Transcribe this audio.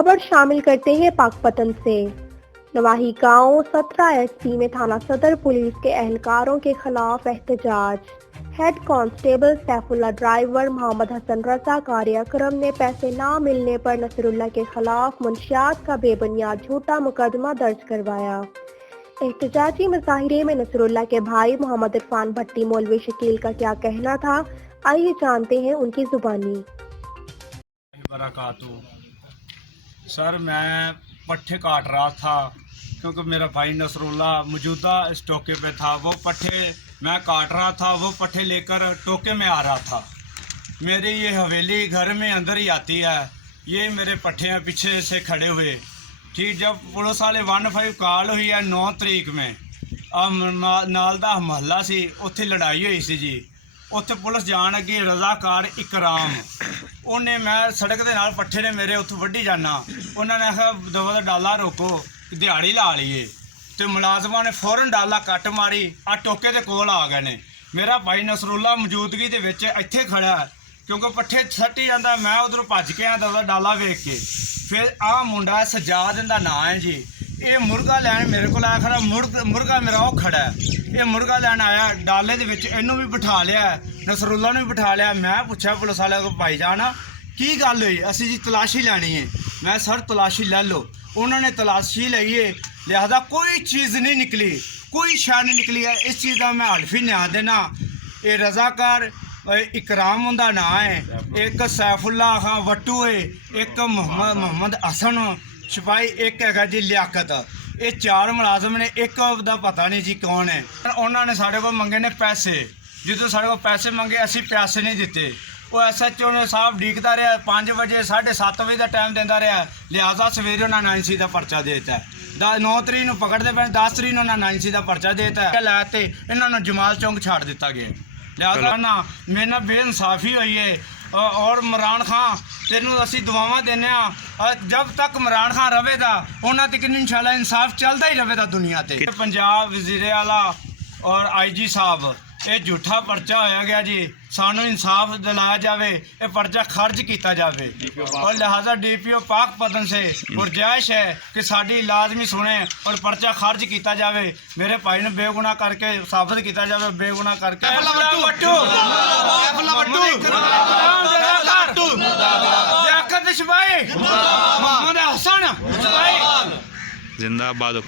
खबर शामिल करते हैं पाकपतन से। नवाही गांव 17 एसपी में थाना सदर पुलिस के एहलकारों के खिलाफ एहतजाज। Head constable Saifullah driver Mohammad Hasan Raza कार्यक्रम ने पैसे ना मिलने पर नसरुल्लाह के खिलाफ मुंशियात का बेबुनियाद झूठा मुकदमा दर्ज करवाया। एहतजाजी मुजाहिरे में नसरुल्लाह के भाई मोहम्मद इरफान भट्टी मौलवी शकील का क्या कहना था, आइए जानते हैं उनकी जुबानी। सर, मैं पट्ठे काट रहा था क्योंकि मेरा भाई नसरुल्ला मौजूदा इस टोके पे था। वो पट्ठे मैं काट रहा था, वो पट्ठे लेकर टोके में आ रहा था। मेरी ये हवेली घर में अंदर ही आती है। ये मेरे पट्ठे हैं पीछे से खड़े हुए। ठीक जब पुलिस वाले 15 काल हुई है 9 तरीक में नाल दा महल्ला सी, उत्थे लड़ाई हुई सी जी। उत्थे पुलिस जान अगे रजाकार इकराम उन्हें मैं सड़क के नाल पट्ठे ने मेरे उत्थे वड्डी जाना। उन्होंने आखिया दवा दा डाला रोको, दिहाड़ी ला लीए। तो मुलाजमान ने फौरन डाला कट मारी, आ टोके के कोल आ गए ने। मेरा भाई नसरुल्ला मौजूदगी दे विच इत्थे खड़ा है क्योंकि पट्ठे सट्टी जाता। मैं उधरों भज के आया दवा डाला वेख के। फिर आ मुंडा सजाद इहदा नाम है जी। ये मुर्गा लैन मेरे को आया खड़ा, मुर्गा मेरा वो खड़ा है। ये मुर्गा लैन आया डाले दे विच, इनू भी बिठा लिया, नसरुल्ला ने भी बिठा लिया। मैं पूछा पुलिस वाले को, भाई जान की गल हुई? असी जी तलाशी लैनी है। मैं सर तलाशी ले लो। उन्होंने तलाशी ली है, लिहाजा कोई चीज़ नहीं निकली, कोई शय नहीं निकली है। इस चीज़ का मैं हल्फी न्याय देना। ये रजाकार इकराम उनका नाम है, एक सैफुल्ला खां वट्टू है, एक मोहम्मद हसन सिपाही, एक है जी लियाकत। ये 4 मुलाजम ने, एक का पता नहीं जी कौन है। उन्होंने साढ़े को मंगे ने पैसे। जो साढ़े को पैसे मंगे असी पैसे नहीं दिते। वो SHO ने साहब डीकता रहा 5 बजे 7:30 बजे का टाइम देता रहा। लिहाजा सवेरे उन्होंने 9C का परचा देता है। 9 तरीक पकड़ते पे, 10 तरीक उन्होंने 9C का परचा देता है। लैते इन्होंने जमाल चौंक छाड़ दिता गया। लिहाजा ना मेरे ना बेइंसाफी हुई है। और इमरान खान तेनों असी दुआवां देने, जब तक इमरान खान रहेगा उन्होंने तक इंशाल्लाह इंसाफ चलता ही रहेगा दुनिया ते। पंजाब वजीरे आला और IG साहब, ये झूठा परचा होया गया जी। सानू इंसाफ दिलाया जाए, ये परचा खर्च किया जाए। और लिहाजा DPO पाकपतन से गुरजाइश है कि साड़ी लाजमी सुने और परचा खर्च किया जाए। मेरे भाई ने बेगुनाह करके साबित किया जाए, बेगुनाह करके। जिंदाबाद।